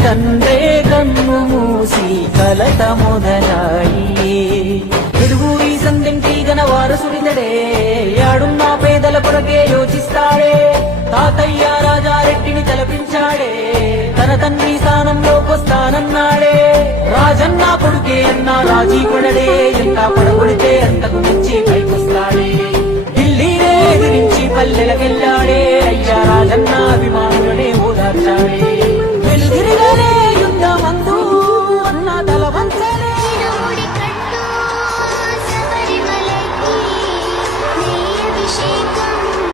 తండ్రే కన్ను మూసి కలత మొదలాయి తెలుగురి సందెంటి గన వారసుడితడే యాడున్నా పేదల కొరకే యోచిస్తాడే తాతయ్య రాజారెడ్డిని తలపించాడే తన తండ్రి స్థానంలోకొస్తానన్నాడే రాజన్న కొడుకే అన్నా రాజీ పడడే ఎంత పడగొడితే అంతకు మించి పైకొస్తాడే ఢిల్లీనే ఎదిరించి పల్లెలకెళ్ళాడే అయ్యా రాజన్న అభిమాన